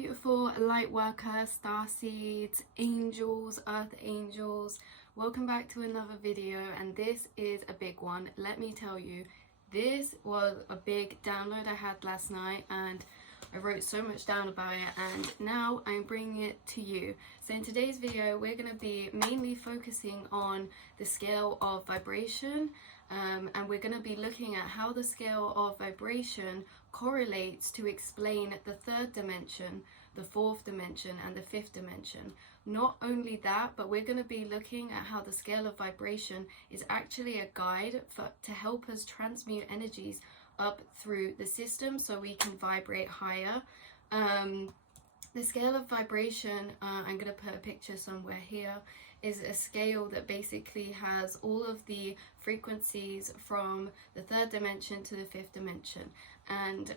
beautiful light worker, star seeds, angels, earth angels. Welcome back to another video, and this is a big one. Let me tell you, this was a big download I had last night, and I wrote so much down about it, and now I'm bringing it to you. So in today's video, we're going to be mainly focusing on the scale of vibration, and we're going to be looking at how the scale of vibration correlates to explain the third dimension, the fourth dimension, and the fifth dimension. Not only that, but we're going to be looking at how the scale of vibration is actually a guide to help us transmute energies up through the system so we can vibrate higher. The scale of vibration, I'm going to put a picture somewhere here, is a scale that basically has all of the frequencies from the third dimension to the fifth dimension. And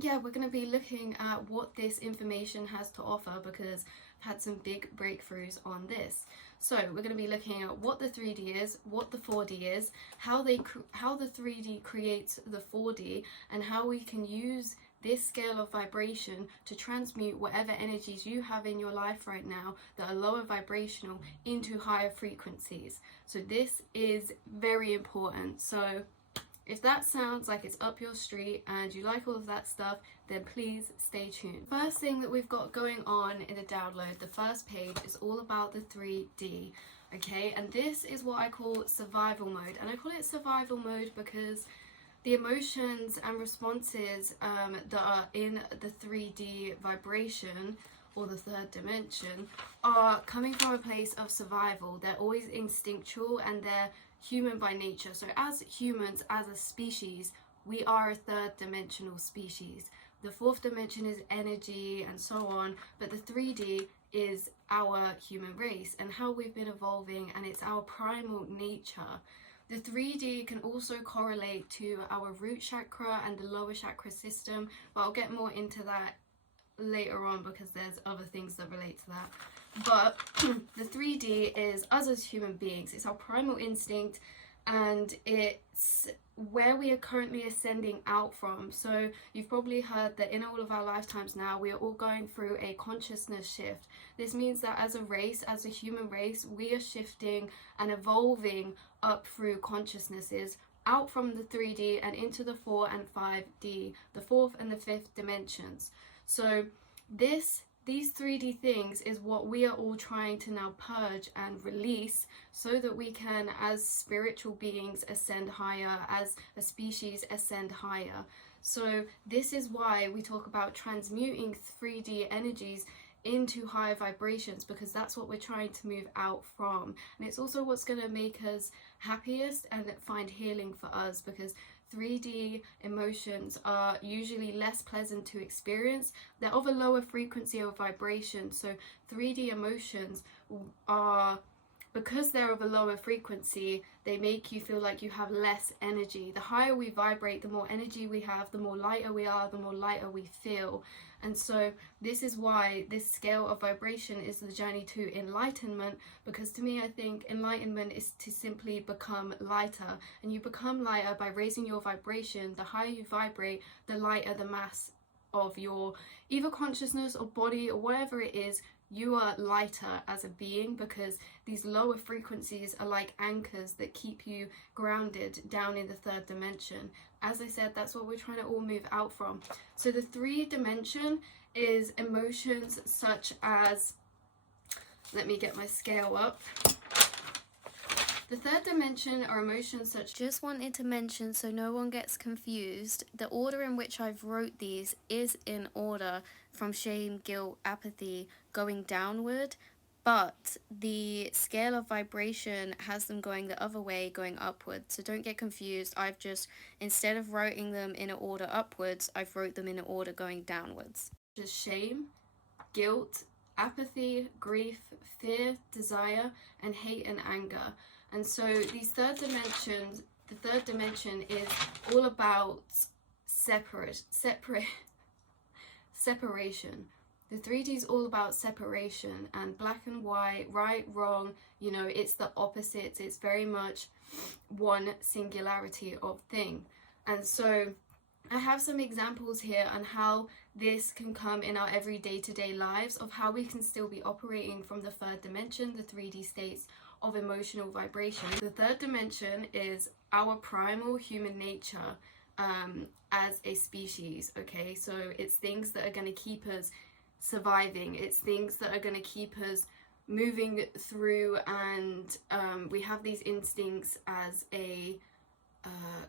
yeah, we're going to be looking at what this information has to offer, because I've had some big breakthroughs on this. So we're going to be looking at what the 3D is, what the 4D is, how the 3D creates the 4D, and how we can use this scale of vibration to transmute whatever energies you have in your life right now that are lower vibrational into higher frequencies. So this is very important. So if that sounds like it's up your street and you like all of that stuff, then please stay tuned. First thing that we've got going on in the download, the first page, is all about the 3D. Okay, and this is what I call survival mode, and I call it survival mode because the emotions and responses that are in the 3D vibration, or the third dimension, are coming from a place of survival. They're always instinctual and they're human by nature. So as humans, as a species, we are a third dimensional species. The fourth dimension is energy and so on, but the 3D is our human race and how we've been evolving, and it's our primal nature. The 3D can also correlate to our root chakra and the lower chakra system, but I'll get more into that later on because there's other things that relate to that. But the 3D is us as human beings. It's our primal instinct, and it's where we are currently ascending out from. So you've probably heard that in all of our lifetimes now, we are all going through a consciousness shift. This means that as a race, as a human race, we are shifting and evolving up through consciousnesses, out from the 3D and into the 4 and 5D, the fourth and the fifth dimensions. So these 3D things is what we are all trying to now purge and release so that we can, as spiritual beings, ascend higher, as a species ascend higher. So this is why we talk about transmuting 3D energies into higher vibrations, because that's what we're trying to move out from. And it's also what's going to make us happiest and find healing for us, because 3D emotions are usually less pleasant to experience. They're of a lower frequency of vibration. So 3D emotions are, because they're of a lower frequency, they make you feel like you have less energy. The higher we vibrate, the more energy we have, the more lighter we are, the more lighter we feel. And so this is why this scale of vibration is the journey to enlightenment, because to me, I think enlightenment is to simply become lighter. And you become lighter by raising your vibration. The higher you vibrate, the lighter the mass of your either consciousness or body or whatever it is. You are lighter as a being, because these lower frequencies are like anchors that keep you grounded down in the third dimension. As I said, that's what we're trying to all move out from. So the 3 dimension is emotions such as, let me get my scale up. The third dimension are emotions such. Just wanted to mention so no one gets confused, the order in which I've wrote these is in order from shame, guilt, apathy, going downward, but the scale of vibration has them going the other way, going upward. So don't get confused. I've just, instead of writing them in an order upwards, I've wrote them in an order going downwards. Just shame, guilt, apathy, grief, fear, desire, and hate and anger. And so these third dimensions, the third dimension is all about separation. The 3D is all about separation and black and white, right, wrong, you know, it's the opposites. It's very much one singularity of thing. And so I have some examples here on how this can come in our everyday to-day lives, of how we can still be operating from the third dimension, the 3D states of emotional vibration. The third dimension is our primal human nature as a species, okay? So it's things that are going to keep us surviving, it's things that are going to keep us moving through, and we have these instincts as a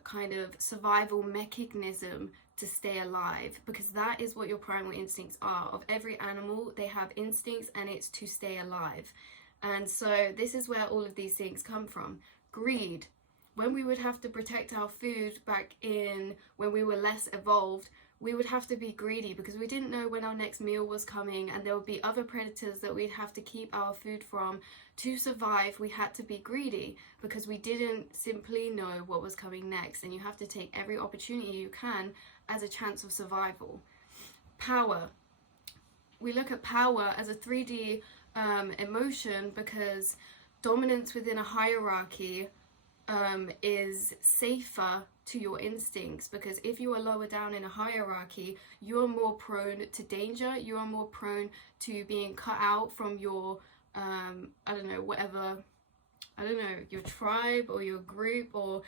kind of survival mechanism to stay alive, because that is what your primal instincts are. Of every animal, they have instincts, and it's to stay alive. And so this is where all of these things come from. Greed. When we would have to protect our food back in when we were less evolved, we would have to be greedy because we didn't know when our next meal was coming, and there would be other predators that we'd have to keep our food from. To survive, we had to be greedy because we didn't simply know what was coming next, and you have to take every opportunity you can as a chance of survival. Power. We look at power as a 3D emotion because dominance within a hierarchy is safer to your instincts, because if you are lower down in a hierarchy, you are more prone to danger, you are more prone to being cut out from your your tribe or your group, or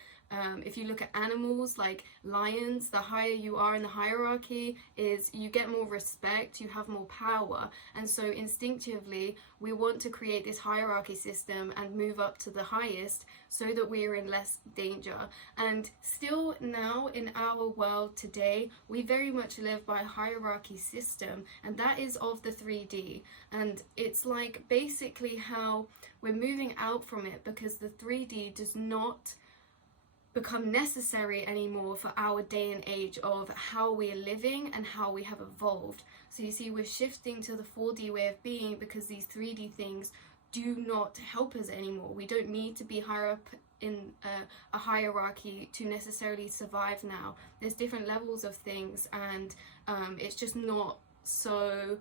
if you look at animals like lions, the higher you are in the hierarchy is you get more respect, you have more power, and so instinctively we want to create this hierarchy system and move up to the highest so that we are in less danger. And still now in our world today, we very much live by a hierarchy system, and that is of the 3D, and it's like basically how we're moving out from it because the 3D does not become necessary anymore for our day and age of how we are living and how we have evolved. So you see, we're shifting to the 4D way of being because these 3D things do not help us anymore. We don't need to be higher up in a hierarchy to necessarily survive now. There's different levels of things, and it's just not so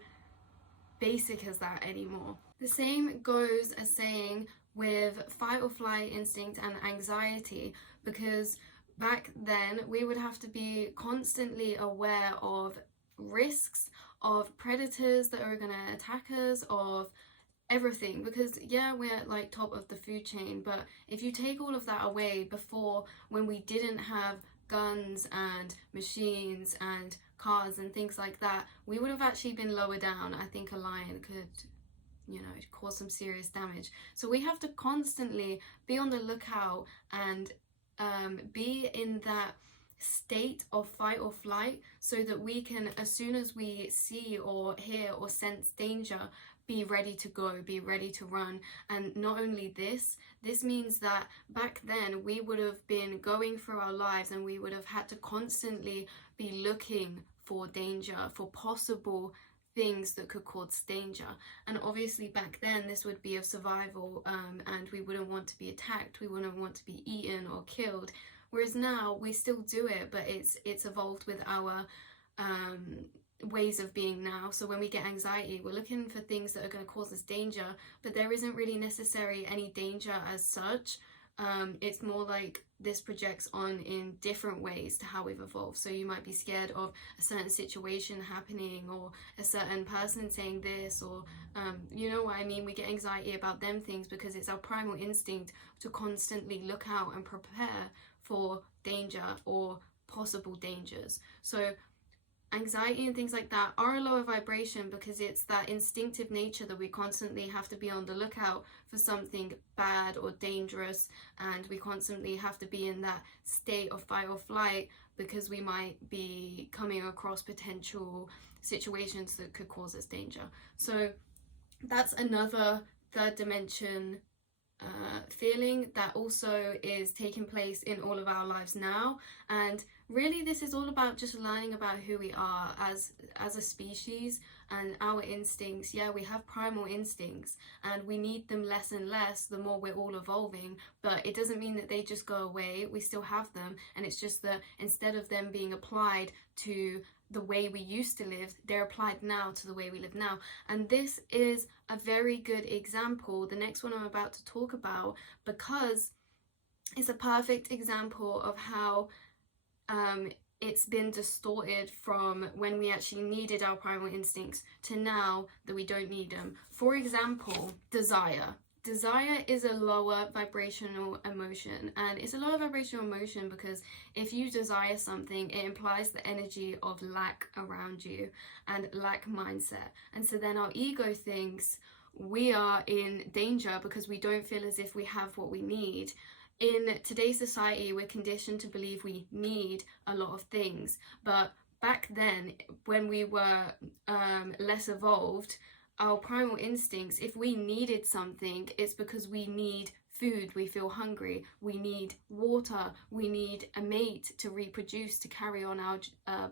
basic as that anymore. The same goes as saying with fight or flight instinct and anxiety, because back then we would have to be constantly aware of risks, of predators that are going to attack us, of everything, because yeah, we're like top of the food chain, but if you take all of that away, before, when we didn't have guns and machines and cars and things like that, we would have actually been lower down. I think a lion could, you know, cause some serious damage. So we have to constantly be on the lookout and be in that state of fight or flight, so that we can, as soon as we see or hear or sense danger, be ready to go, be ready to run. And not only this means that back then we would have been going through our lives and we would have had to constantly be looking for danger, for possible things that could cause danger. And obviously back then this would be of survival, and we wouldn't want to be attacked, we wouldn't want to be eaten or killed. Whereas now we still do it, but it's evolved with our ways of being now. So when we get anxiety, we're looking for things that are going to cause us danger, but there isn't really necessarily any danger as such. It's more like this projects on in different ways to how we've evolved. So you might be scared of a certain situation happening, or a certain person saying this, or you know what I mean. We get anxiety about them things because it's our primal instinct to constantly look out and prepare for danger or possible dangers. So anxiety and things like that are a lower vibration because it's that instinctive nature that we constantly have to be on the lookout for something bad or dangerous, and we constantly have to be in that state of fight or flight because we might be coming across potential situations that could cause us danger. So that's another third dimension feeling that also is taking place in all of our lives now. And really this is all about just learning about who we are as a species and our instincts. Yeah, we have primal instincts and we need them less and less the more we're all evolving, but it doesn't mean that they just go away. We still have them, and it's just that instead of them being applied to the way we used to live, they're applied now to the way we live now. And this is a very good example, the next one I'm about to talk about, because it's a perfect example of how it's been distorted from when we actually needed our primal instincts to now that we don't need them. For example, desire. Desire is a lower vibrational emotion, and it's a lower vibrational emotion because if you desire something, it implies the energy of lack around you and lack mindset. And so then our ego thinks we are in danger because we don't feel as if we have what we need. In today's society, we're conditioned to believe we need a lot of things, but back then, when we were less evolved, our primal instincts, if we needed something, it's because we need food, we feel hungry, we need water, we need a mate to reproduce, to carry on our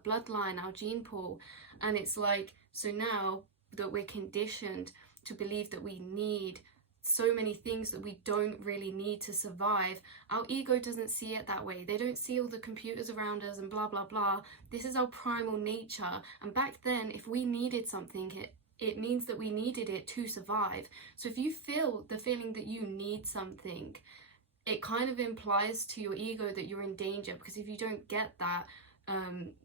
bloodline, our gene pool. And it's like, so now that we're conditioned to believe that we need so many things that we don't really need to survive, our ego doesn't see it that way. They don't see all the computers around us and blah blah blah. This is our primal nature. And back then, if we needed something, it means that we needed it to survive. So if you feel the feeling that you need something, it kind of implies to your ego that you're in danger, because if you don't get that,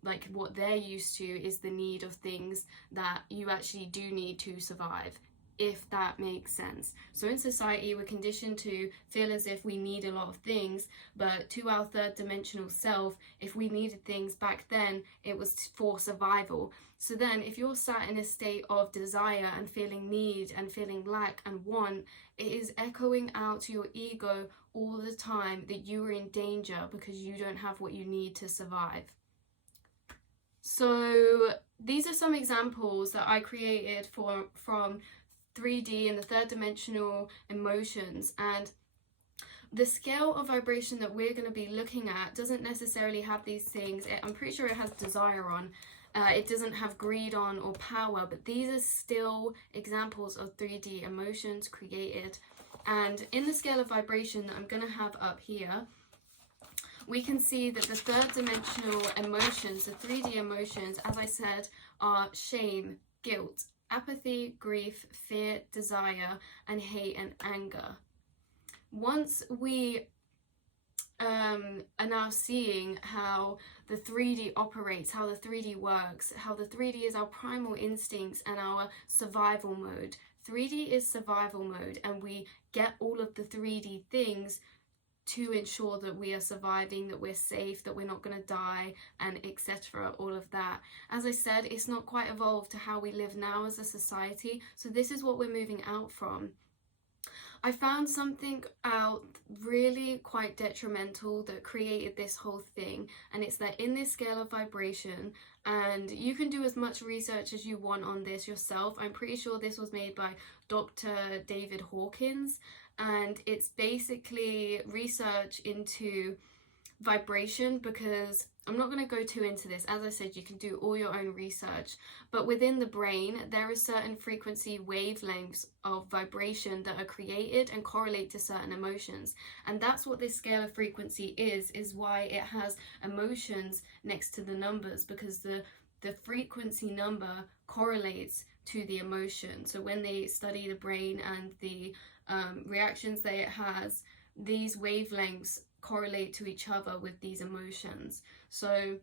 like what they're used to is the need of things that you actually do need to survive, if that makes sense. So in society, we're conditioned to feel as if we need a lot of things, but to our third dimensional self, if we needed things back then, it was for survival. So then if you're sat in a state of desire and feeling need and feeling lack and want, it is echoing out to your ego all the time that you are in danger because you don't have what you need to survive. So these are some examples that I created from 3D and the third dimensional emotions, and the scale of vibration that we're going to be looking at doesn't necessarily have these things. I'm pretty sure it has desire on. It doesn't have greed on or power, but these are still examples of 3D emotions created. And in the scale of vibration that I'm going to have up here, we can see that the third dimensional emotions, the 3D emotions, as I said, are shame, guilt, apathy, grief, fear, desire, and hate and anger. Once we are now seeing how the 3D operates, how the 3D works, how the 3D is our primal instincts and our survival mode. 3D is survival mode, and we get all of the 3D things to ensure that we are surviving, that we're safe, that we're not going to die, and etc. All of that. As I said, it's not quite evolved to how we live now as a society, so this is what we're moving out from. I found something out really quite detrimental that created this whole thing, and it's that in this scale of vibration, and you can do as much research as you want on this yourself. I'm pretty sure this was made by Dr. David Hawkins, and it's basically research into vibration, because I'm not going to go too into this. As I said, you can do all your own research, but within the brain there are certain frequency wavelengths of vibration that are created and correlate to certain emotions, and that's what this scale of frequency is why it has emotions next to the numbers, because the frequency number correlates to the emotion. So when they study the brain and the reactions that it has, these wavelengths correlate to each other with these emotions. So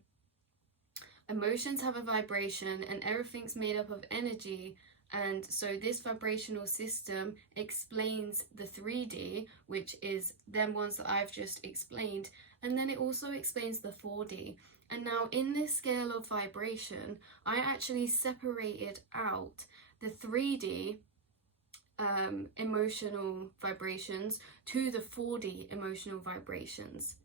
emotions have a vibration, and everything's made up of energy, and so this vibrational system explains the 3D, which is them ones that I've just explained, and then it also explains the 4D. And now in this scale of vibration, I actually separated out the 3D emotional vibrations to the 4D emotional vibrations.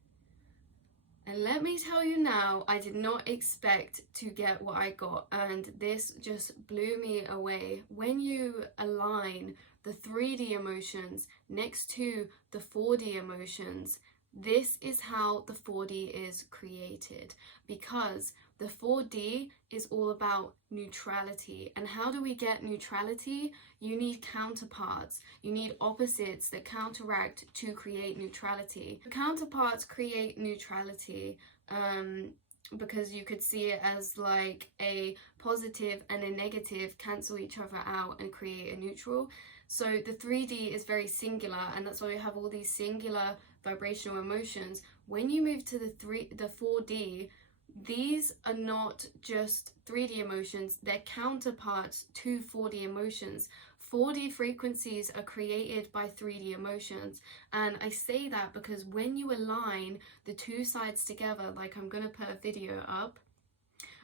And let me tell you now, I did not expect to get what I got, and this just blew me away. When you align the 3D emotions next to the 4D emotions, this is how the 4D is created, because the 4D is all about neutrality. And how do we get neutrality? You need counterparts. You need opposites that counteract to create neutrality. The counterparts create neutrality because you could see it as like a positive and a negative cancel each other out and create a neutral. So the 3D is very singular, and that's why we have all these singular vibrational emotions. When you move to the 4D, these are not just 3D emotions, they're counterparts to 4D emotions. 4D frequencies are created by 3D emotions, and I say that because when you align the two sides together, like I'm going to put a video up,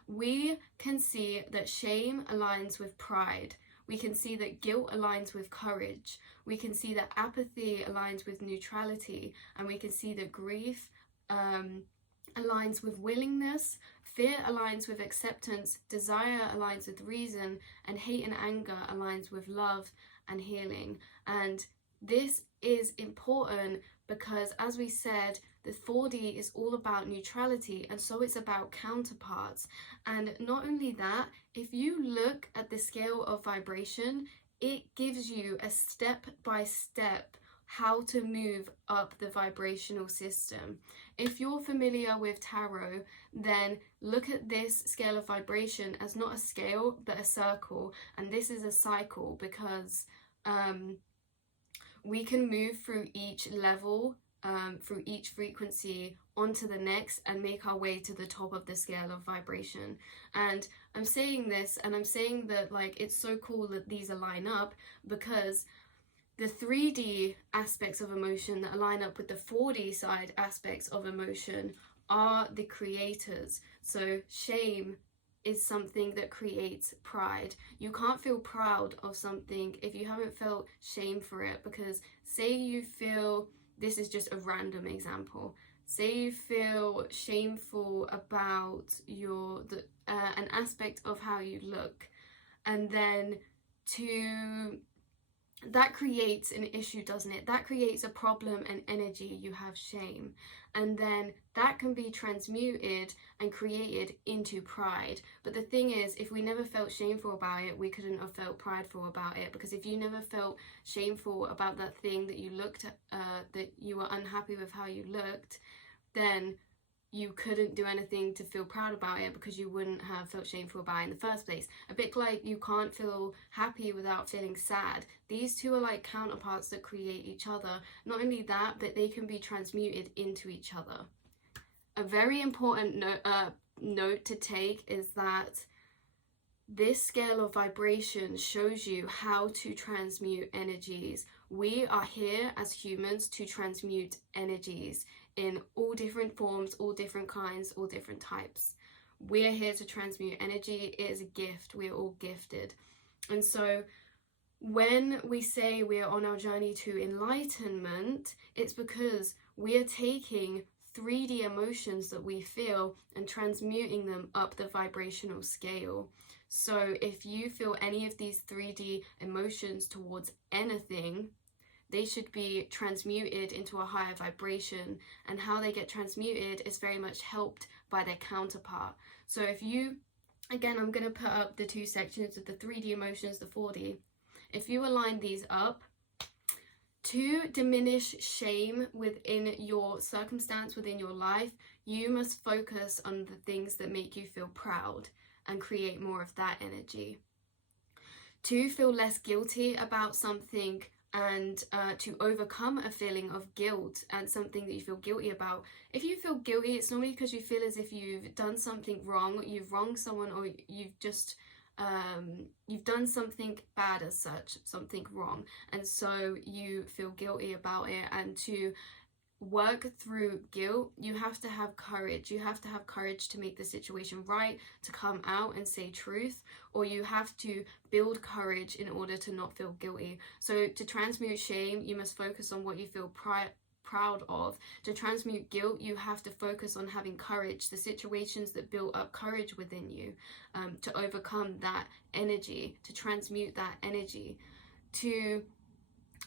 we can see that shame aligns with pride. We can see that guilt aligns with courage. We can see that apathy aligns with neutrality, and we can see that grief aligns with willingness, fear aligns with acceptance, desire aligns with reason, and hate and anger aligns with love and healing. And this is important because, as we said, the 4D is all about neutrality, and so it's about counterparts. And not only that, if you look at the scale of vibration, it gives you a step-by-step how to move up the vibrational system. If you're familiar with tarot, then look at this scale of vibration as not a scale but a circle, and this is a cycle because we can move through each level, through each frequency onto the next and make our way to the top of the scale of vibration. And I'm saying this, and I'm saying that like it's so cool that these align up, because the 3D aspects of emotion that align up with the 4D side aspects of emotion are the creators. So shame is something that creates pride. You can't feel proud of something if you haven't felt shame for it, because say you feel, this is just a random example, say you feel shameful about an aspect of how you look, and then that creates an issue, doesn't it? That creates a problem and energy. You have shame, and then that can be transmuted and created into pride. But the thing is, if we never felt shameful about it, we couldn't have felt prideful about it, because if you never felt shameful about that thing that you looked at, that you were unhappy with how you looked, then you couldn't do anything to feel proud about it, because you wouldn't have felt shameful about it in the first place. A bit like you can't feel happy without feeling sad. These two are like counterparts that create each other. Not only that, but they can be transmuted into each other. A very important note to take is that this scale of vibration shows you how to transmute energies. We are here as humans to transmute energies in all different forms, all different kinds, all different types. We are here to transmute energy. It is a gift. We are all gifted. And so when we say we are on our journey to enlightenment, it's because we are taking 3D emotions that we feel and transmuting them up the vibrational scale. So if you feel any of these 3D emotions towards anything, they should be transmuted into a higher vibration, and how they get transmuted is very much helped by their counterpart. So if you, again, I'm going to put up the two sections of the 3D emotions, the 4D. If you align these up, to diminish shame within your circumstance, within your life, you must focus on the things that make you feel proud and create more of that energy. To feel less guilty about something and to overcome a feeling of guilt and something that you feel guilty about. If you feel guilty, it's normally because you feel as if you've done something wrong, you've wronged someone, or you've just you've done something bad as such, something wrong, and so you feel guilty about it. And to work through guilt, you have to have courage. You have to have courage to make the situation right, to come out and say truth, or you have to build courage in order to not feel guilty. So to transmute shame, you must focus on what you feel proud of. To transmute guilt, you have to focus on having courage, the situations that build up courage within you, to overcome that energy, to transmute that energy, to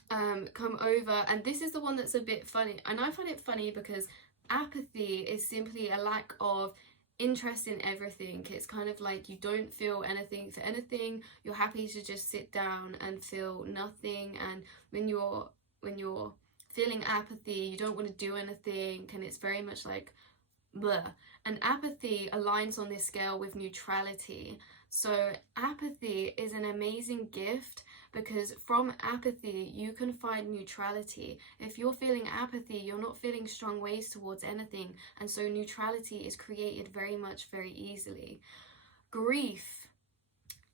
come over. And this is the one that's a bit funny, and I find it funny because apathy is simply a lack of interest in everything. It's kind of like you don't feel anything for anything. You're happy to just sit down and feel nothing. And when you're feeling apathy, you don't want to do anything, and it's very much like bleh. And apathy aligns on this scale with neutrality. So apathy is an amazing gift because from apathy you can find neutrality. If you're feeling apathy, you're not feeling strong ways towards anything, and so neutrality is created very easily. Grief.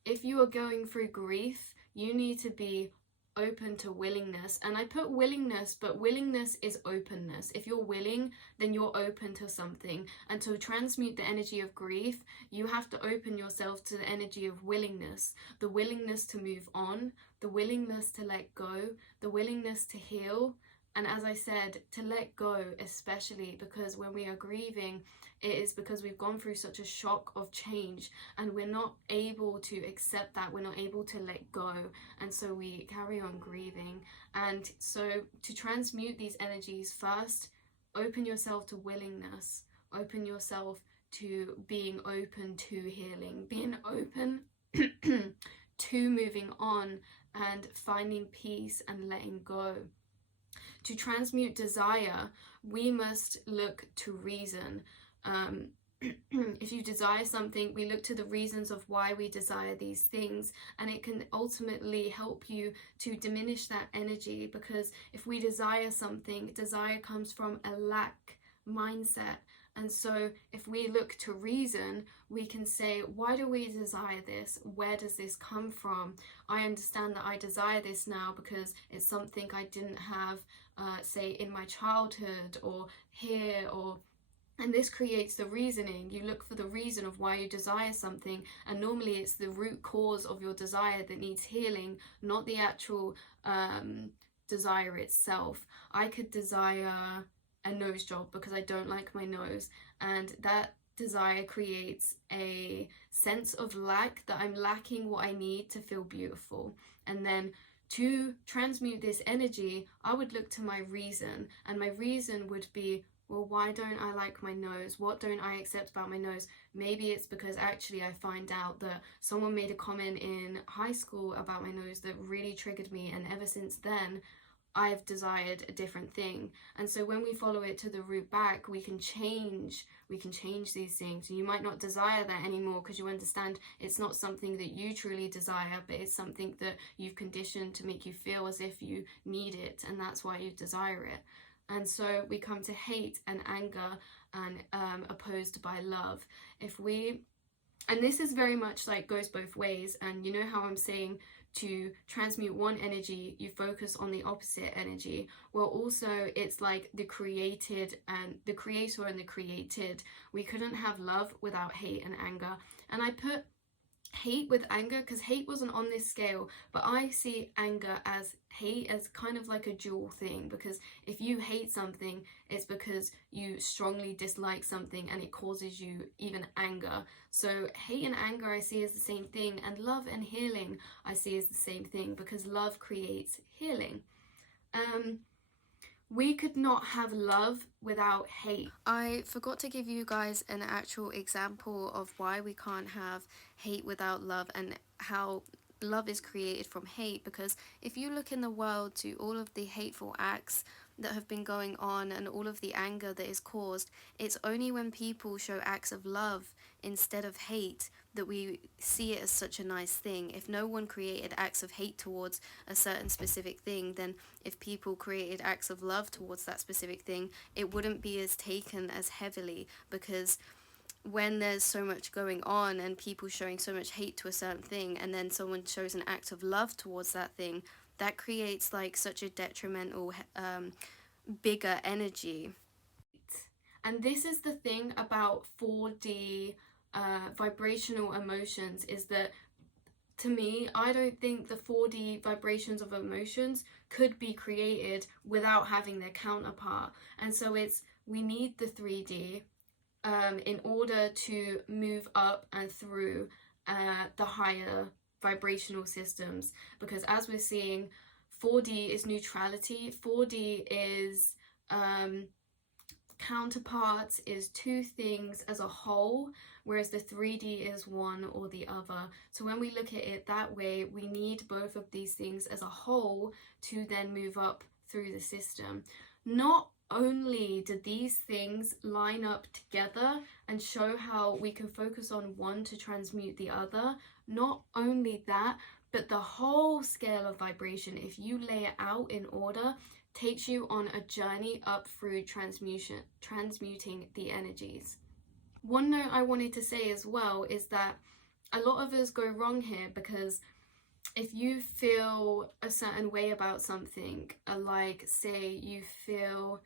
If you are going through grief, you need to be open to willingness. And I put willingness, but willingness is openness. If you're willing, then you're open to something. And to transmute the energy of grief, you have to open yourself to the energy of willingness. The willingness to move on, the willingness to let go, the willingness to heal. And as I said, to let go, especially because when we are grieving, it is because we've gone through such a shock of change and we're not able to accept that, we're not able to let go, and so we carry on grieving. And so to transmute these energies, first, open yourself to willingness, open yourself to being open to healing, being open to moving on and finding peace and letting go. To transmute desire, we must look to reason. If you desire something, we look to the reasons of why we desire these things, and it can ultimately help you to diminish that energy, because if we desire something, desire comes from a lack mindset. And so if we look to reason, we can say, why do we desire this? Where does this come from? I understand that I desire this now because it's something I didn't have, say, in my childhood or here, and this creates the reasoning. You look for the reason of why you desire something, and normally it's the root cause of your desire that needs healing, not the actual desire itself. I could desire a nose job because I don't like my nose, and that desire creates a sense of lack, that I'm lacking what I need to feel beautiful. And then to transmute this energy, I would look to my reason, and my reason would be, well, why don't I like my nose? What don't I accept about my nose? Maybe it's because actually I find out that someone made a comment in high school about my nose that really triggered me, and ever since then I've desired a different thing. And so when we follow it to the root back, we can change these things. You might not desire that anymore because you understand it's not something that you truly desire, but it's something that you've conditioned to make you feel as if you need it, and that's why you desire it. And so we come to hate and anger, and opposed by love. And this is very much like goes both ways, and you know how I'm saying to transmute one energy, you focus on the opposite energy. Well, also it's like the created and the creator and the created. We couldn't have love without hate and anger. And I put hate with anger because hate wasn't on this scale, but I see anger as hate as kind of like a dual thing, because if you hate something, it's because you strongly dislike something and it causes you even anger. So hate and anger I see as the same thing, and love and healing I see as the same thing, because love creates healing. We could not have love without hate. I forgot to give you guys an actual example of why we can't have hate without love, and how love is created from hate, because if you look in the world to all of the hateful acts that have been going on and all of the anger that is caused, it's only when people show acts of love instead of hate that we see it as such a nice thing. If no one created acts of hate towards a certain specific thing, then if people created acts of love towards that specific thing, it wouldn't be as taken as heavily, because when there's so much going on and people showing so much hate to a certain thing, and then someone shows an act of love towards that thing, that creates like such a detrimental bigger energy. And this is the thing about 4D vibrational emotions, is that to me, I don't think the 4D vibrations of emotions could be created without having their counterpart. And so we need the 3D in order to move up and through the higher vibrational systems, because as we're seeing, 4D is neutrality, 4D is counterparts, is two things as a whole, whereas the 3D is one or the other. So when we look at it that way, we need both of these things as a whole to then move up through the system. Not only do these things line up together and show how we can focus on one to transmute the other, not only that, But the whole scale of vibration, if you lay it out in order, takes you on a journey up through transmuting the energies. One note I wanted to say as well is that a lot of us go wrong here, because if you feel a certain way about something, like say you feel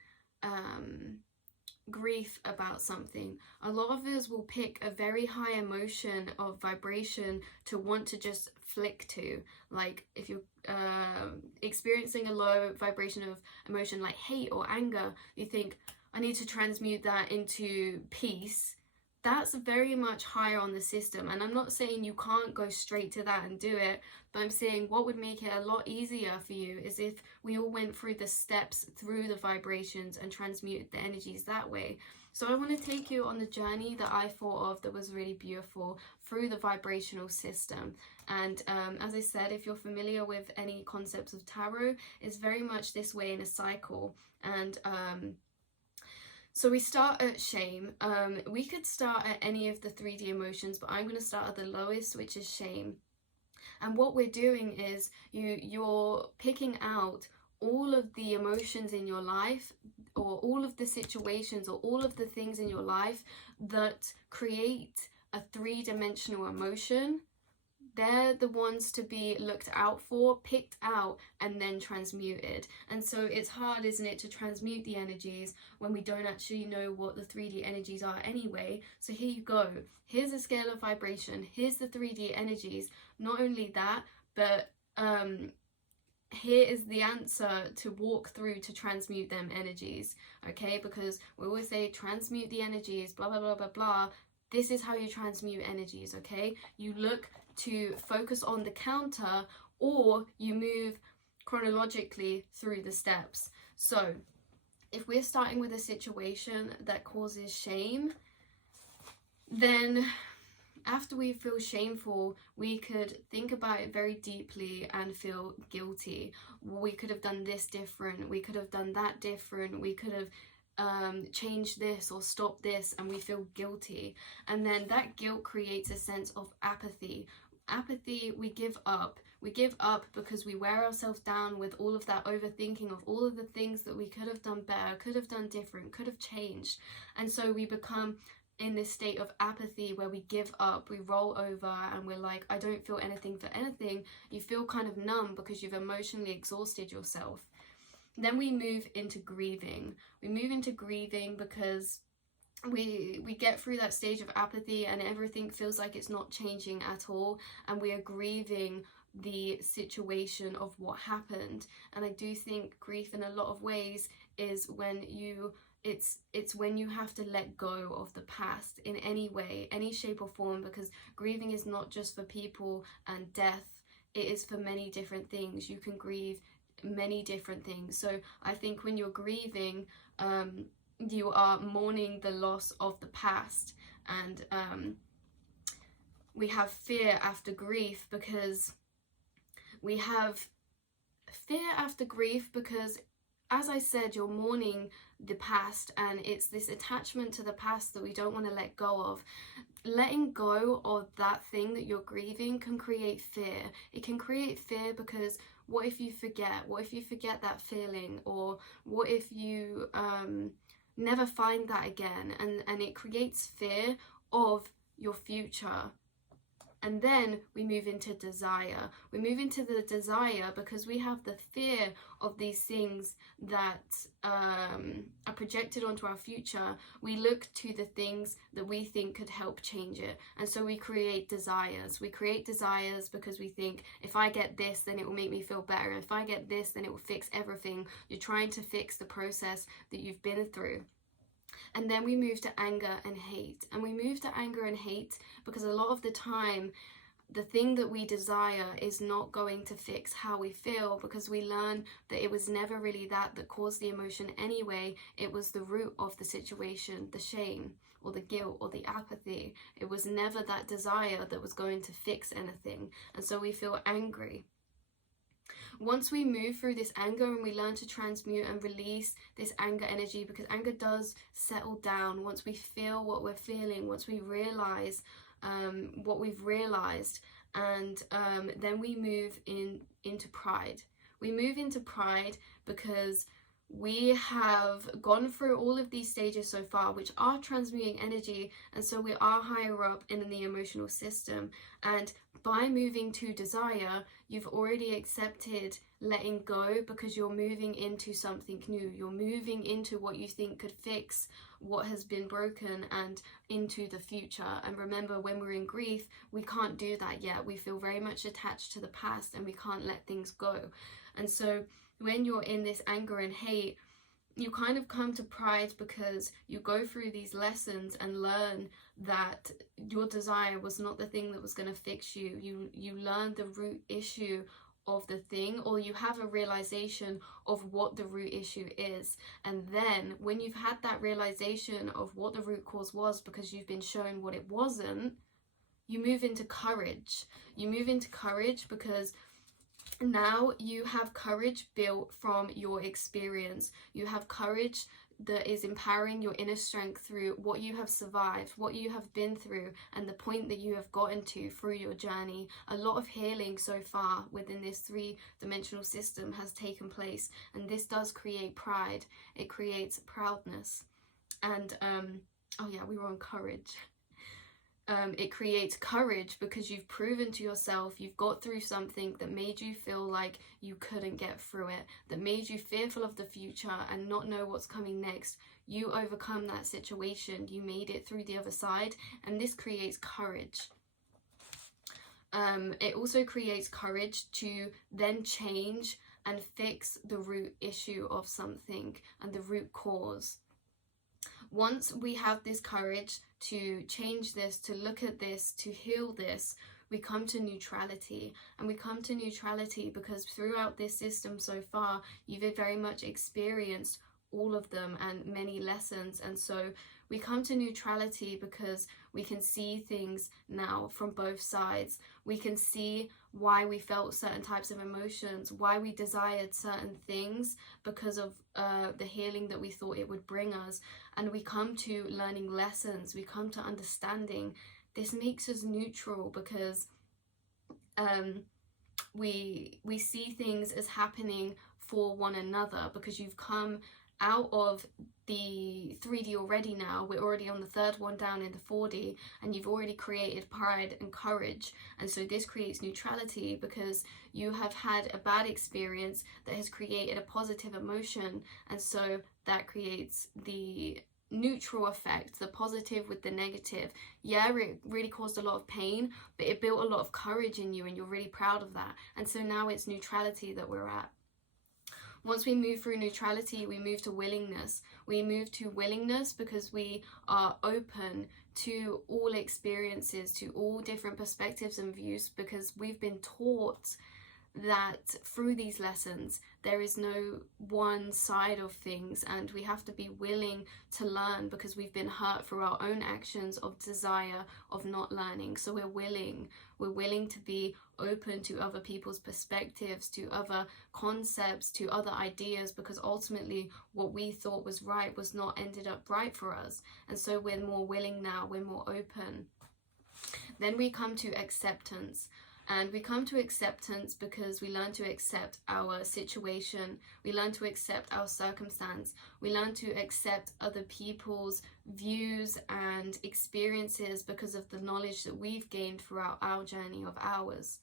grief about something, a lot of us will pick a very high emotion of vibration to want to just flick to. Like if you're experiencing a low vibration of emotion like hate or anger, you think, I need to transmute that into peace. That's very much higher on the system, and I'm not saying you can't go straight to that and do it, but I'm saying what would make it a lot easier for you is if we all went through the steps through the vibrations and transmuted the energies that way. So I want to take you on the journey that I thought of that was really beautiful through the vibrational system. And as I said, if you're familiar with any concepts of tarot, it's very much this way in a cycle. And so we start at shame. We could start at any of the 3D emotions, but I'm going to start at the lowest, which is shame. And what we're doing is you're picking out all of the emotions in your life, or all of the situations, or all of the things in your life that create a 3-dimensional emotion. They're the ones to be looked out for, picked out, and then transmuted. And so it's hard, isn't it, to transmute the energies when we don't actually know what the 3D energies are anyway. So here you go. Here's a scale of vibration. Here's the 3D energies. Not only that, but here is the answer to walk through to transmute them energies. Okay, because we always say transmute the energies, blah, blah, blah, blah, blah. This is how you transmute energies, okay? You look to focus on the counter, or you move chronologically through the steps. So if we're starting with a situation that causes shame, then after we feel shameful, we could think about it very deeply and feel guilty. We could have done this different, we could have done that different, we could have change this or stop this, and we feel guilty. And then that guilt creates a sense of apathy. We give up because we wear ourselves down with all of that overthinking of all of the things that we could have done better, could have done different, could have changed. And so we become in this state of apathy where we give up, we roll over, and we're like, I don't feel anything for anything. You feel kind of numb because you've emotionally exhausted yourself. Then we move into grieving. We move into grieving because we get through that stage of apathy and everything feels like it's not changing at all, and we are grieving the situation of what happened. And I do think grief in a lot of ways is when it's when you have to let go of the past in any way, any shape or form, because grieving is not just for people and death, it is for many different things. You can grieve many different things. So I think when you're grieving, you are mourning the loss of the past. And we have fear after grief because as I said, you're mourning the past, and it's this attachment to the past that we don't want to let go of. Letting go of that thing that you're grieving can create fear. It can create fear because what if you forget? What if you forget that feeling? Or what if you never find that again? And it creates fear of your future. And then we move into desire. We move into the desire because we have the fear of these things that are projected onto our future. We look to the things that we think could help change it. And so we create desires. We create desires because we think, if I get this, then it will make me feel better. If I get this, then it will fix everything. You're trying to fix the process that you've been through. And then we move to anger and hate. And we move to anger and hate because a lot of the time, the thing that we desire is not going to fix how we feel, because we learn that it was never really that caused the emotion anyway. It was the root of the situation, the shame or the guilt or the apathy. It was never that desire that was going to fix anything. And so we feel angry. Once we move through this anger and we learn to transmute and release this anger energy, because anger does settle down once we feel what we're feeling, once we realize what we've realized, and then we move into pride. We move into pride because we have gone through all of these stages so far, which are transmuting energy, and so we are higher up in the emotional system. And by moving to desire, you've already accepted letting go, because you're moving into something new. You're moving into what you think could fix what has been broken and into the future. And remember, when we're in grief, we can't do that yet. We feel very much attached to the past and we can't let things go. And so when you're in this anger and hate, you kind of come to pride because you go through these lessons and learn that your desire was not the thing that was going to fix you. You learn the root issue of the thing, or you have a realization of what the root issue is. And then when you've had that realization of what the root cause was, because you've been shown what it wasn't, you move into courage. You move into courage because now you have courage built from your experience. You have courage that is empowering your inner strength through what you have survived, what you have been through, and the point that you have gotten to through your journey. A lot of healing so far within this three-dimensional system has taken place, and this does create pride. It creates proudness. And oh yeah, we were on courage. It creates courage because you've proven to yourself, you've got through something that made you feel like you couldn't get through it, that made you fearful of the future and not know what's coming next. You overcome that situation, you made it through the other side, and this creates courage. It also creates courage to then change and fix the root issue of something and the root cause. Once we have this courage to change this, to look at this, to heal this, we come to neutrality. And we come to neutrality because throughout this system so far, you've very much experienced all of them and many lessons. And so we come to neutrality because we can see things now from both sides. We can see why we felt certain types of emotions, why we desired certain things because of the healing that we thought it would bring us. And we come to learning lessons, we come to understanding. This makes us neutral because we see things as happening for one another, because you've come out of the 3D already now. We're already on the third one down in the 4D, and you've already created pride and courage. And so this creates neutrality because you have had a bad experience that has created a positive emotion, and so that creates the neutral effect, the positive with the negative. Yeah, it really caused a lot of pain, but it built a lot of courage in you, and you're really proud of that. And so now it's neutrality that we're at. Once we move through neutrality, we move to willingness. We move to willingness because we are open to all experiences, to all different perspectives and views, because we've been taught that through these lessons there is no one side of things, and we have to be willing to learn because we've been hurt through our own actions of desire, of not learning. So we're willing to be open to other people's perspectives, to other concepts, to other ideas, because ultimately what we thought was right was not ended up right for us. And so we're more willing now, we're more open. Then we come to acceptance. And we come to acceptance because we learn to accept our situation, we learn to accept our circumstance, we learn to accept other people's views and experiences because of the knowledge that we've gained throughout our journey of ours.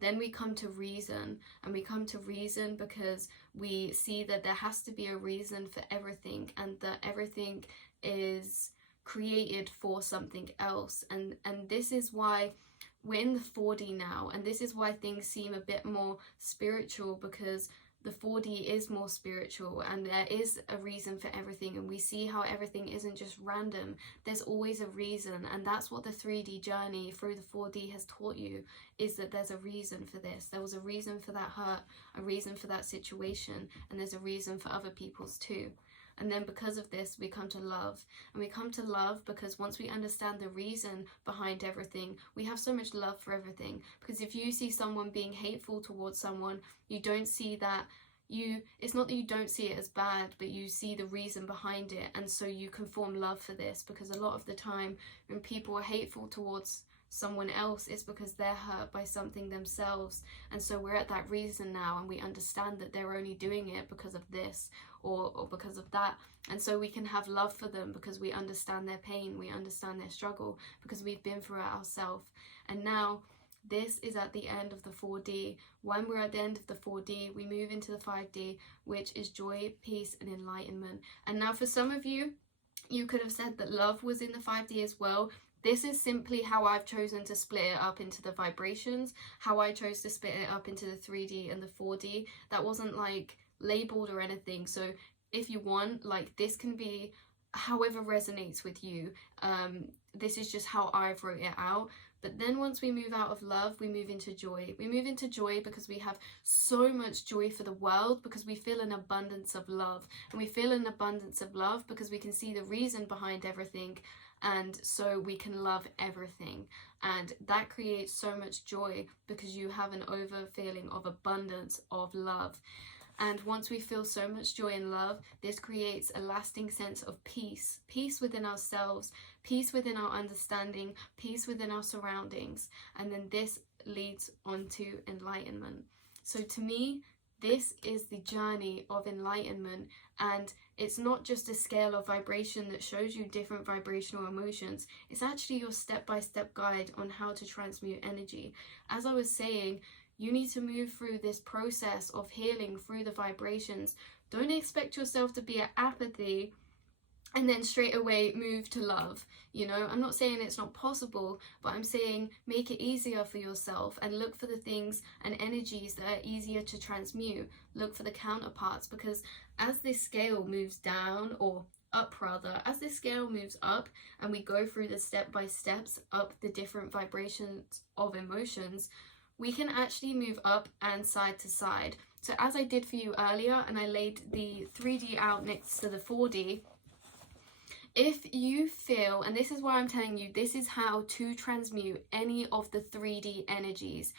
Then we come to reason, and we come to reason because we see that there has to be a reason for everything, and that everything is created for something else. And this is why we're in the 4D now, and this is why things seem a bit more spiritual, because the 4D is more spiritual and there is a reason for everything, and we see how everything isn't just random. There's always a reason, and that's what the 3D journey through the 4D has taught you, is that there's a reason for this. There was a reason for that hurt, a reason for that situation, and there's a reason for other people's too. And then because of this, we come to love. And we come to love because once we understand the reason behind everything, we have so much love for everything. Because if you see someone being hateful towards someone, you don't see that, it's not that you don't see it as bad, but you see the reason behind it. And so you can form love for this, because a lot of the time when people are hateful towards someone else, it's because they're hurt by something themselves. And so we're at that reason now, and we understand that they're only doing it because of this or because of that. And so we can have love for them because we understand their pain, we understand their struggle, because we've been through it ourselves. And now this is at the end of the 4D. When we're at the end of the 4D, we move into the 5D, which is joy, peace, and enlightenment. And now for some of you, you could have said that love was in the 5D as well. This is simply how I've chosen to split it up into the vibrations, how I chose to split it up into the 3D and the 4D. That wasn't like labeled or anything. So if you want, like, this can be however resonates with you. This is just how I've wrote it out. But then once we move out of love, we move into joy. We move into joy because we have so much joy for the world, because we feel an abundance of love. And we feel an abundance of love because we can see the reason behind everything. And so we can love everything. And that creates so much joy because you have an over feeling of abundance of love. And once we feel so much joy and love, this creates a lasting sense of peace. Peace within ourselves, peace within our understanding, peace within our surroundings. And then this leads on to enlightenment. So to me, this is the journey of enlightenment. And it's not just a scale of vibration that shows you different vibrational emotions. It's actually your step-by-step guide on how to transmute energy. As I was saying, you need to move through this process of healing through the vibrations. Don't expect yourself to be at apathy and then straight away move to love. You know, I'm not saying it's not possible, but I'm saying make it easier for yourself and look for the things and energies that are easier to transmute. Look for the counterparts, because as this scale moves down, or up rather, as this scale moves up and we go through the step-by-steps up the different vibrations of emotions, we can actually move up and side to side. So as I did for you earlier, and I laid the 3D out next to the 4D, if you feel, and this is why I'm telling you, this is how to transmute any of the 3D energies.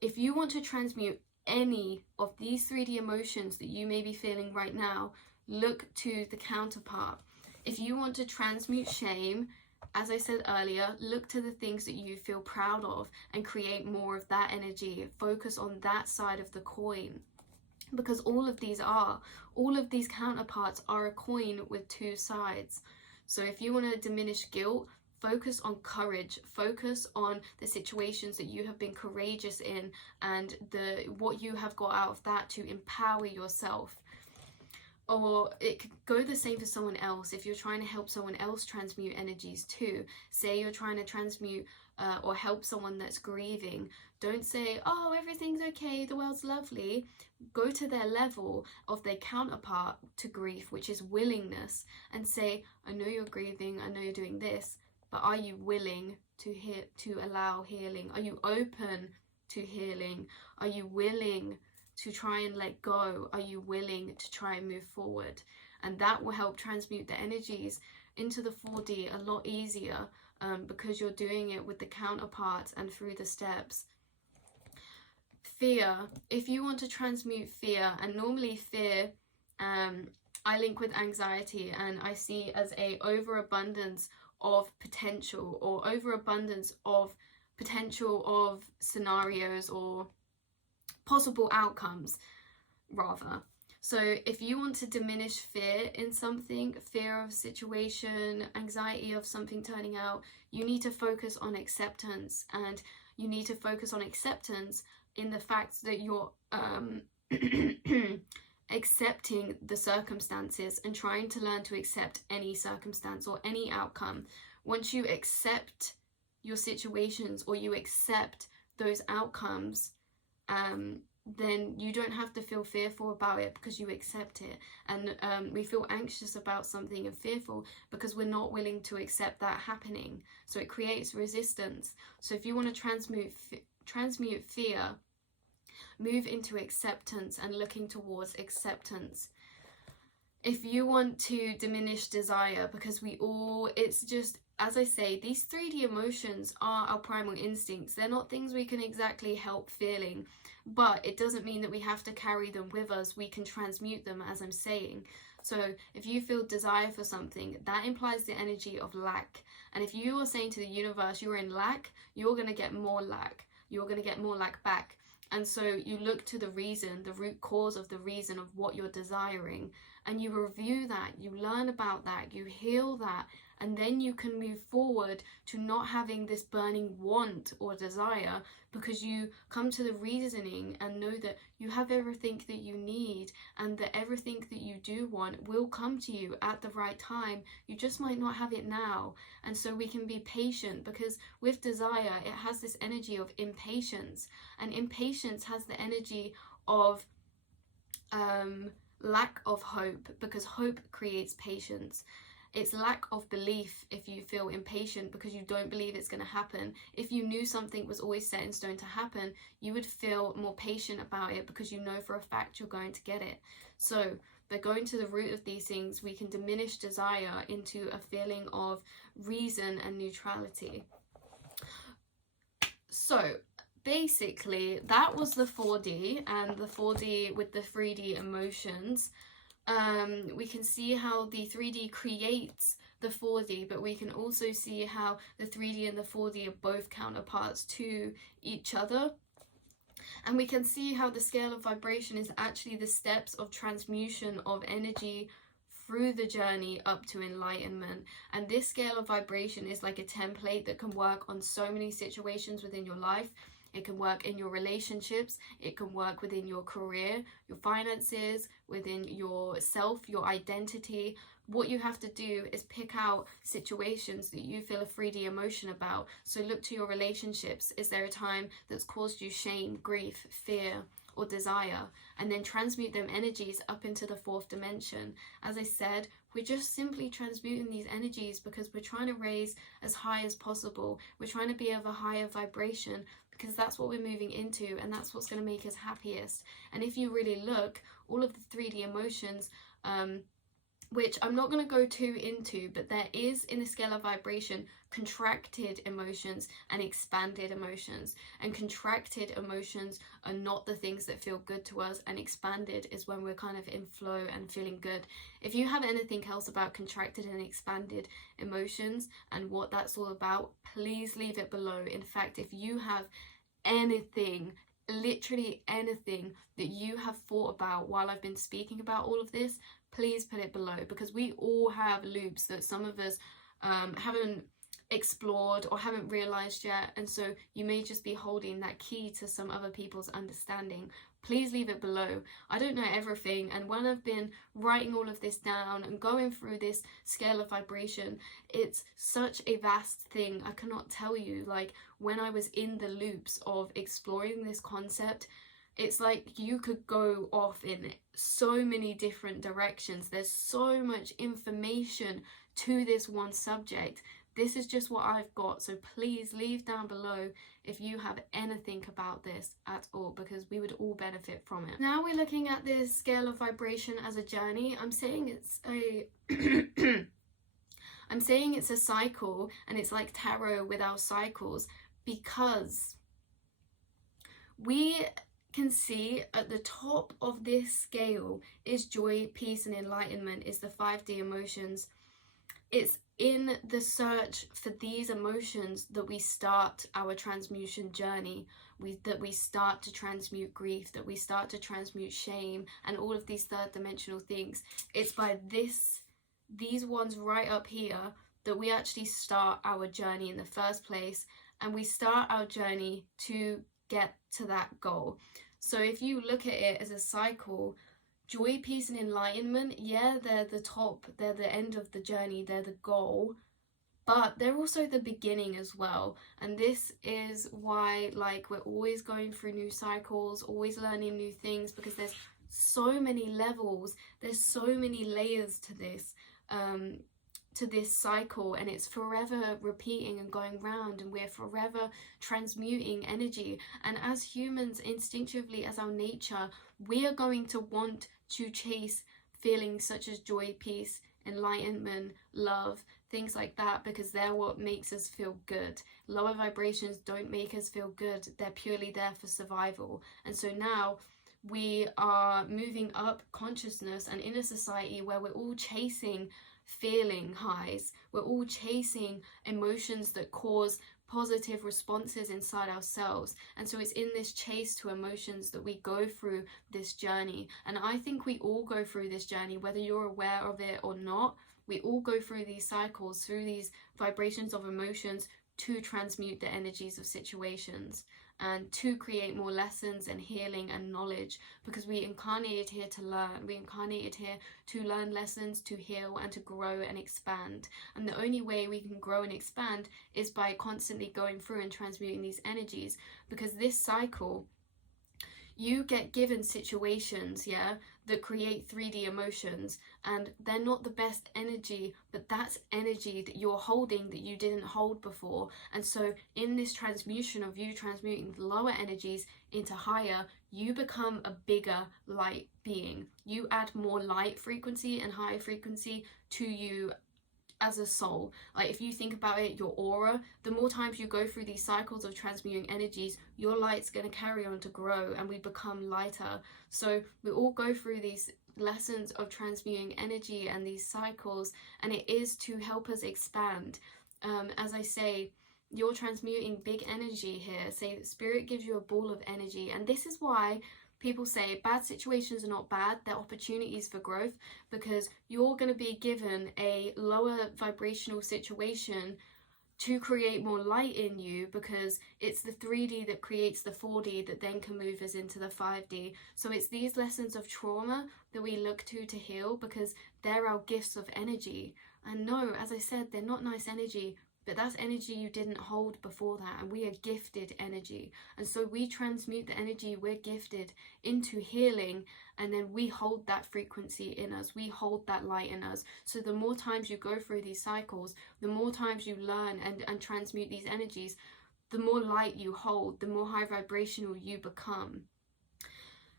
If you want to transmute any of these 3D emotions that you may be feeling right now, look to the counterpart. If you want to transmute shame, as I said earlier, look to the things that you feel proud of and create more of that energy. Focus on that side of the coin, because all of these counterparts are a coin with two sides. So if you want to diminish guilt, focus on courage, focus on the situations that you have been courageous in and what you have got out of that to empower yourself. Or it could go the same for someone else. If you're trying to help someone else transmute energies too, say you're trying to transmute or help someone that's grieving, don't say, oh, everything's okay, the world's lovely. Go to their level of their counterpart to grief, which is willingness, and say, I know you're grieving, I know you're doing this, but are you willing to allow healing? Are you open to healing? Are you willing to try and let go? Are you willing to try and move forward? And that will help transmute the energies into the 4D a lot easier, because you're doing it with the counterparts and through the steps. Fear. If you want to transmute fear, and normally fear I link with anxiety, and I see as a overabundance of potential, or overabundance of potential of scenarios or possible outcomes rather. So if you want to diminish fear in something, fear of a situation, anxiety of something turning out, you need to focus on acceptance. And you need to focus on acceptance in the fact that you're accepting the circumstances and trying to learn to accept any circumstance or any outcome. Once you accept your situations, or you accept those outcomes, then you don't have to feel fearful about it, because you accept it. And we feel anxious about something and fearful because we're not willing to accept that happening. So it creates resistance. So if you want to transmute fear, move into acceptance and looking towards acceptance. If you want to diminish desire, because it's just, as I say, these 3D emotions are our primal instincts. They're not things we can exactly help feeling, but it doesn't mean that we have to carry them with us. We can transmute them, as I'm saying. So if you feel desire for something, that implies the energy of lack. And if you are saying to the universe you're in lack, you're going to get more lack. You're going to get more lack back. And so you look to the reason, the root cause of the reason of what you're desiring, and you review that, you learn about that, you heal that, and then you can move forward to not having this burning want or desire, because you come to the reasoning and know that you have everything that you need, and that everything that you do want will come to you at the right time. You just might not have it now. And so we can be patient, because with desire, it has this energy of impatience, and impatience has the energy of lack of hope, because hope creates patience. It's lack of belief if you feel impatient because you don't believe it's going to happen. If you knew something was always set in stone to happen, you would feel more patient about it because you know for a fact you're going to get it. So by going to the root of these things, we can diminish desire into a feeling of reason and neutrality. So basically, that was the 4D, and the 4D with the 3D emotions. We can see how the 3D creates the 4D, but we can also see how the 3D and the 4D are both counterparts to each other. And we can see how the scale of vibration is actually the steps of transmutation of energy through the journey up to enlightenment. And this scale of vibration is like a template that can work on so many situations within your life. It can work in your relationships, it can work within your career, your finances, within yourself, your identity. What you have to do is pick out situations that you feel a 3D emotion about. So look to your relationships. Is there a time that's caused you shame, grief, fear, or desire? And then transmute them energies up into the 4th dimension. As I said, we're just simply transmuting these energies because we're trying to raise as high as possible. We're trying to be of a higher vibration, because that's what we're moving into, and that's what's going to make us happiest. And if you really look, all of the 3D emotions, which I'm not going to go too into, but there is, in the scale of vibration, contracted emotions and expanded emotions. And contracted emotions are not the things that feel good to us, and expanded is when we're kind of in flow and feeling good. If you have anything else about contracted and expanded emotions and what that's all about, please leave it below. In fact, if you have anything, literally anything that you have thought about while I've been speaking about all of this, please put it below, because we all have loops that some of us haven't explored or haven't realized yet, and so you may just be holding that key to some other people's understanding. Please leave it below. I don't know everything, and when I've been writing all of this down and going through this scale of vibration, it's such a vast thing. I cannot tell you, like, when I was in the loops of exploring this concept, it's like you could go off in so many different directions. There's so much information to this one subject. This is just what I've got, so please leave down below if you have anything about this at all, because we would all benefit from it. Now we're looking at this scale of vibration as a journey. I'm saying it's a I'm saying it's a cycle, and it's like tarot with our cycles, because we can see at the top of this scale is joy, peace, and enlightenment, is the 5D emotions. It's in the search for these emotions that we start our transmutation journey, that we start to transmute grief, that we start to transmute shame, and all of these 3rd dimensional things. It's by these ones right up here that we actually start our journey in the first place, and we start our journey to get to that goal. So if you look at it as a cycle, joy, peace, and enlightenment, yeah, they're the top, they're the end of the journey, they're the goal, but they're also the beginning as well. And this is why, like, we're always going through new cycles, always learning new things, because there's so many levels, there's so many layers to this cycle, and it's forever repeating and going round, and we're forever transmuting energy. And as humans, instinctively, as our nature, we are going to want to chase feelings such as joy, peace, enlightenment, love, things like that, because they're what makes us feel good. Lower vibrations don't make us feel good, they're purely there for survival. And so now we are moving up consciousness, and in a society where we're all chasing feeling highs, we're all chasing emotions that cause positive responses inside ourselves. And so it's in this chase to emotions that we go through this journey. And I think we all go through this journey, whether you're aware of it or not. We all go through these cycles, through these vibrations of emotions, to transmute the energies of situations and to create more lessons and healing and knowledge, because we incarnated here to learn. We incarnated here to learn lessons, to heal, and to grow and expand. And the only way we can grow and expand is by constantly going through and transmuting these energies, because this cycle, you get given situations, yeah, that create 3D emotions, and they're not the best energy, but that's energy that you're holding that you didn't hold before. And so in this transmutation of you transmuting the lower energies into higher, you become a bigger light being. You add more light frequency and higher frequency to you as a soul. Like, if you think about it, your aura, the more times you go through these cycles of transmuting energies, your light's going to carry on to grow and we become lighter. So we all go through these lessons of transmuting energy and these cycles, and it is to help us expand. As I say, you're transmuting big energy here. Say that spirit gives you a ball of energy, and this is why people say bad situations are not bad, they're opportunities for growth, because you're going to be given a lower vibrational situation to create more light in you, because it's the 3D that creates the 4D that then can move us into the 5D. So it's these lessons of trauma that we look to heal, because they're our gifts of energy. And no, as I said, they're not nice energy, but that's energy you didn't hold before that, and we are gifted energy. And so we transmute the energy we're gifted into healing, and then we hold that frequency in us, we hold that light in us. So the more times you go through these cycles, the more times you learn and transmute these energies, the more light you hold, the more high vibrational you become.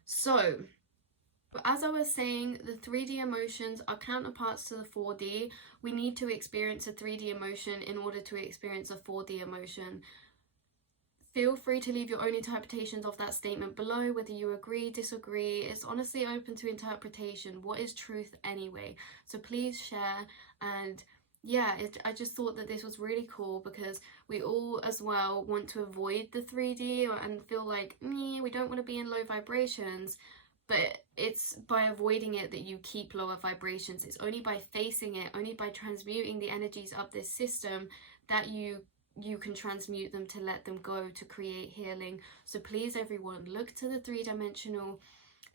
So as I was saying, the 3D emotions are counterparts to the 4D. We need to experience a 3D emotion in order to experience a 4D emotion. Feel free to leave your own interpretations of that statement below, whether you agree, disagree. It's honestly open to interpretation. What is truth anyway? So please share. And yeah, I just thought that this was really cool, because we all as well want to avoid the 3D and feel like, we don't want to be in low vibrations. But it's by avoiding it that you keep lower vibrations. It's only by facing it, only by transmuting the energies of this system, that you can transmute them to let them go, to create healing. So please, everyone, look to the 3-dimensional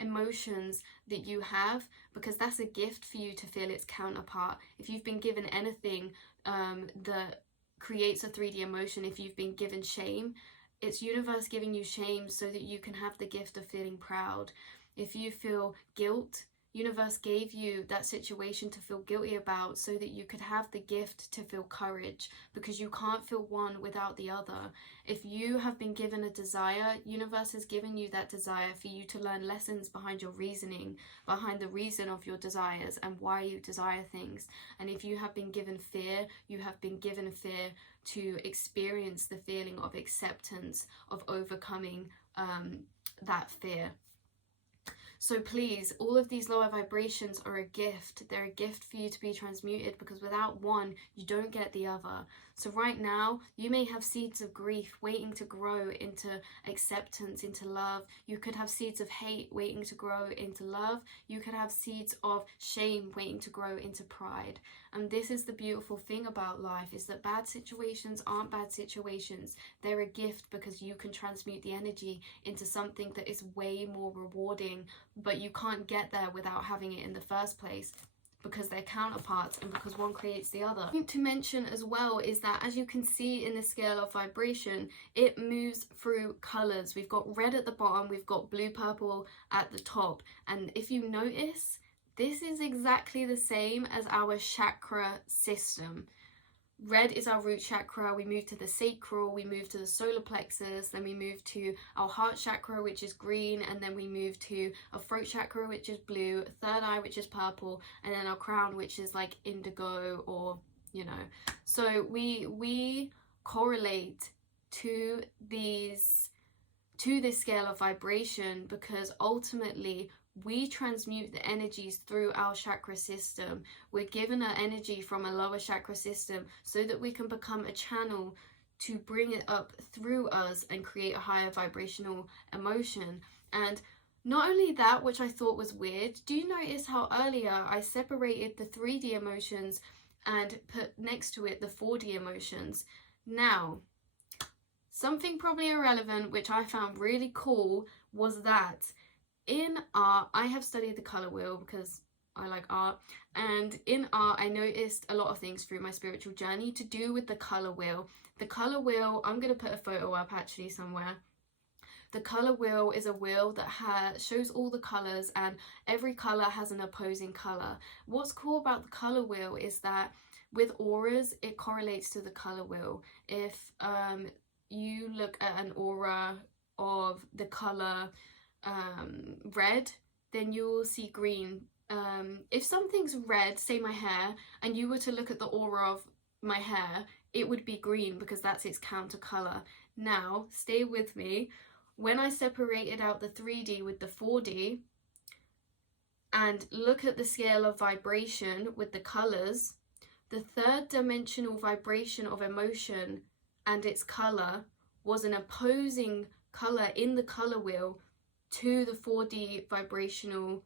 emotions that you have, because that's a gift for you to feel its counterpart. If you've been given anything that creates a 3D emotion, if you've been given shame, it's universe giving you shame so that you can have the gift of feeling proud. If you feel guilt, universe gave you that situation to feel guilty about so that you could have the gift to feel courage, because you can't feel one without the other. If you have been given a desire, universe has given you that desire for you to learn lessons behind your reasoning, behind the reason of your desires and why you desire things. And if you have been given fear, you have been given fear to experience the feeling of acceptance, of overcoming that fear. So please, all of these lower vibrations are a gift. They're a gift for you to be transmuted, because without one, you don't get the other. So right now, you may have seeds of grief waiting to grow into acceptance, into love. You could have seeds of hate waiting to grow into love. You could have seeds of shame waiting to grow into pride. And this is the beautiful thing about life, is that bad situations aren't bad situations. They're a gift, because you can transmute the energy into something that is way more rewarding, but you can't get there without having it in the first place, because they're counterparts and because one creates the other. Something to mention as well is that, as you can see in the scale of vibration, it moves through colours. We've got red at the bottom, we've got blue, purple at the top, and if you notice, this is exactly the same as our chakra system. Red is our root chakra, we move to the sacral, we move to the solar plexus, then we move to our heart chakra, which is green, and then we move to our throat chakra, which is blue, third eye, which is purple, and then our crown, which is like indigo, or, you know. So we correlate to these to this scale of vibration, because ultimately we transmute the energies through our chakra system. We're given our energy from a lower chakra system so that we can become a channel to bring it up through us and create a higher vibrational emotion. And not only that, which I thought was weird, do you notice how earlier I separated the 3D emotions and put next to it the 4D emotions? Now, something probably irrelevant, which I found really cool, was that in art, I have studied the color wheel because I like art, and in art I noticed a lot of things through my spiritual journey to do with the color wheel. The color wheel, I'm going to put a photo up actually somewhere. The color wheel is a wheel that shows all the colors, and every color has an opposing color. What's cool about the color wheel is that with auras, it correlates to the color wheel. If you look at an aura of the color red, then you will see green. If something's red, say my hair, and you were to look at the aura of my hair, it would be green because that's its counter color. Now, stay with me. When I separated out the 3D with the 4D and look at the scale of vibration with the colors, the third dimensional vibration of emotion and its color was an opposing color in the color wheel to the 4D vibrational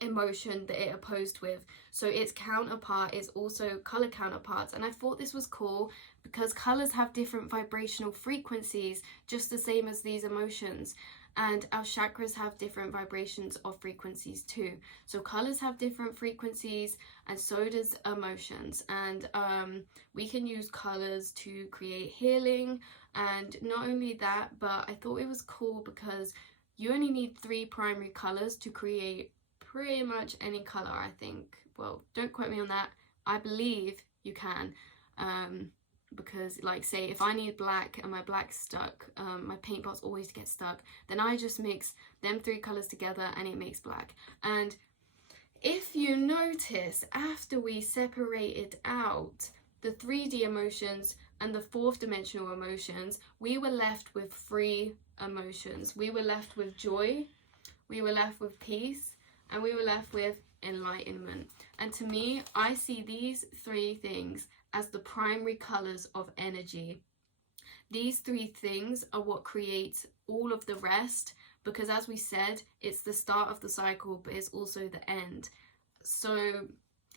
emotion that it opposed with. So its counterpart is also color counterparts, and I thought this was cool because colors have different vibrational frequencies, just the same as these emotions, and our chakras have different vibrations of frequencies too. So colors have different frequencies, and so does emotions. And we can use colors to create healing. And not only that, but I thought it was cool because you only need 3 primary colors to create pretty much any color, I think. Well, don't quote me on that. I believe you can. Because, like, say if I need black and my black's stuck, my paint pots always get stuck, then I just mix them 3 colors together and it makes black. And if you notice, after we separated out the 3D emotions and the 4th dimensional emotions, we were left with 3 emotions. We were left with joy, we were left with peace, and we were left with enlightenment. And to me, I see these 3 things as the primary colors of energy. These 3 things are what creates all of the rest, because as we said, it's the start of the cycle, but it's also the end. So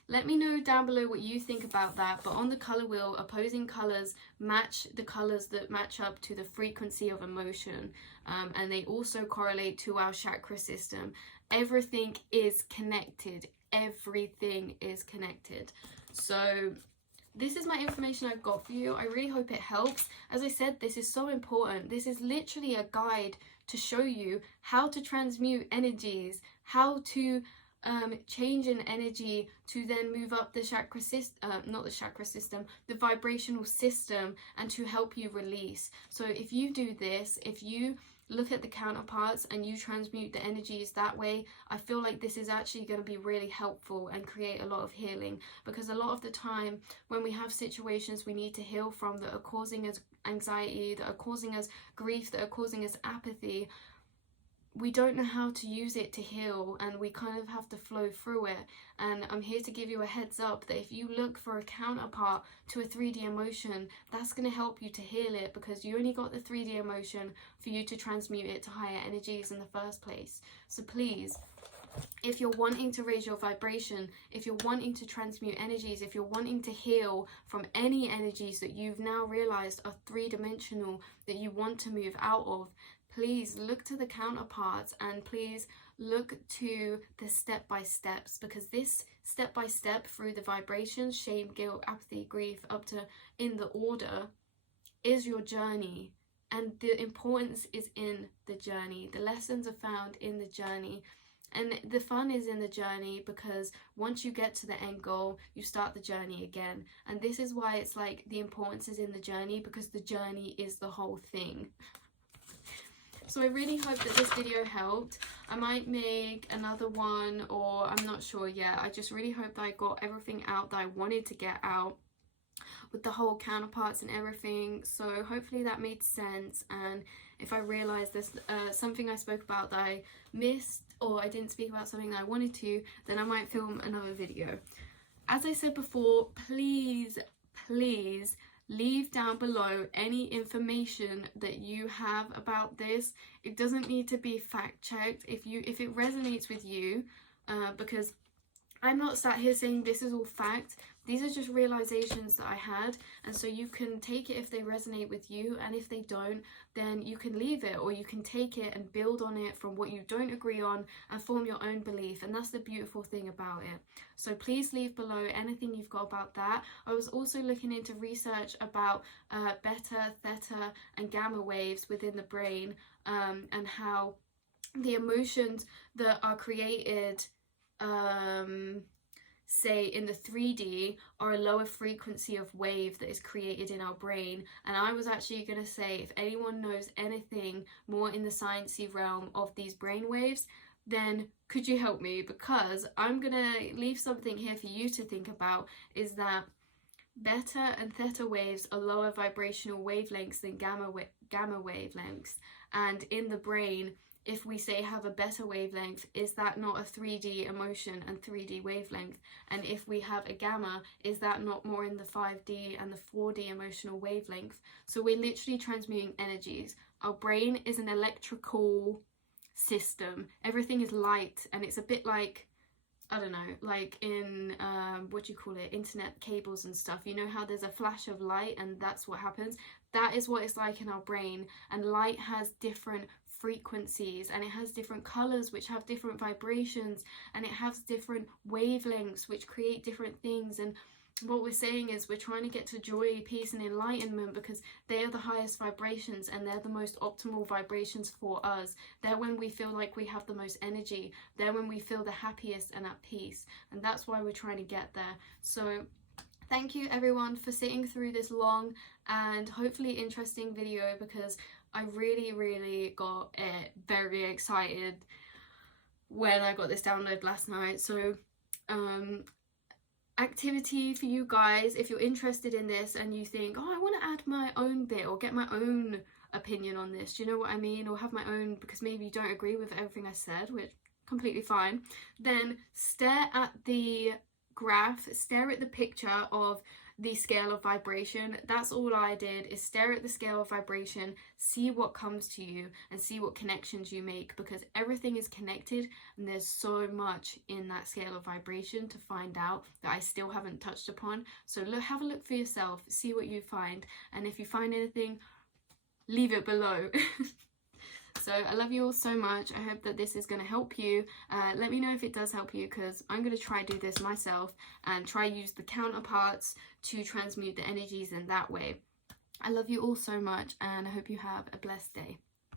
let me know down below what you think about that. But on the color wheel, opposing colors match the colors that match up to the frequency of emotion, and they also correlate to our chakra system. Everything is connected. Everything is connected. So this is my information I've got for you. I really hope it helps. As I said, this is so important. This is literally a guide to show you how to transmute energies, how to change an energy to then move up the chakra system, not the chakra system, the vibrational system, and to help you release. So if you do this, if you look at the counterparts and you transmute the energies that way, I feel like this is actually going to be really helpful and create a lot of healing. Because a lot of the time when we have situations we need to heal from that are causing us anxiety, that are causing us grief, that are causing us apathy, we don't know how to use it to heal, and we kind of have to flow through it. And I'm here to give you a heads up that if you look for a counterpart to a 3D emotion, that's going to help you to heal it, because you only got the 3D emotion for you to transmute it to higher energies in the first place. So please, if you're wanting to raise your vibration, if you're wanting to transmute energies, if you're wanting to heal from any energies that you've now realized are 3-dimensional that you want to move out of, please look to the counterparts, and please look to the step-by-steps, because this step-by-step through the vibrations, shame, guilt, apathy, grief, up to in the order, is your journey. And the importance is in the journey. The lessons are found in the journey. And the fun is in the journey, because once you get to the end goal, you start the journey again. And this is why it's like the importance is in the journey, because the journey is the whole thing. So I really hope that this video helped. I might make another one, or I'm not sure yet. I just really hope that I got everything out that I wanted to get out with the whole counterparts and everything. So hopefully that made sense. And if I realise there's something I spoke about that I missed, or I didn't speak about something that I wanted to, then I might film another video. As I said before, please leave down below any information that you have about this. It doesn't need to be fact checked. If it resonates with you, because I'm not sat here saying this is all fact. These are just realizations that I had, and so you can take it if they resonate with you, and if they don't, then you can leave it, or you can take it and build on it from what you don't agree on and form your own belief. And that's the beautiful thing about it. So please leave below anything you've got about that. I was also looking into research about beta, theta and gamma waves within the brain, and how the emotions that are created say in the 3D are a lower frequency of wave that is created in our brain. And I was actually going to say, if anyone knows anything more in the sciencey realm of these brain waves, then could you help me? Because I'm going to leave something here for you to think about, is that beta and theta waves are lower vibrational wavelengths than gamma wavelengths. And in the brain, if we say have a beta wavelength, is that not a 3D emotion and 3D wavelength? And if we have a gamma, is that not more in the 5D and the 4D emotional wavelength? So we're literally transmuting energies. Our brain is an electrical system. Everything is light, and it's a bit like, I don't know, like in what do you call it, internet cables and stuff. You know how there's a flash of light and that's what happens? That is what it's like in our brain. And light has different frequencies, and it has different colors which have different vibrations, and it has different wavelengths which create different things. And what we're saying is we're trying to get to joy, peace and enlightenment, because they are the highest vibrations, and they're the most optimal vibrations for us. They're when we feel like we have the most energy. They're when we feel the happiest and at peace, and that's why we're trying to get there. So thank you everyone for sitting through this long and hopefully interesting video, because I really got very excited when I got this download last night. So activity for you guys, if you're interested in this and you think, oh, I want to add my own bit or get my own opinion on this, do you know what I mean, or have my own, because maybe you don't agree with everything I said, which completely fine, then stare at the graph, stare at the picture of the scale of vibration. That's all I did, is stare at the scale of vibration, see what comes to you and see what connections you make, because everything is connected and there's so much in that scale of vibration to find out that I still haven't touched upon. So look, have a look for yourself, see what you find, and if you find anything, leave it below. So I love you all so much. I hope that this is going to help you. Let me know if it does help you, because I'm going to try do this myself and try use the counterparts to transmute the energies in that way. I love you all so much, and I hope you have a blessed day.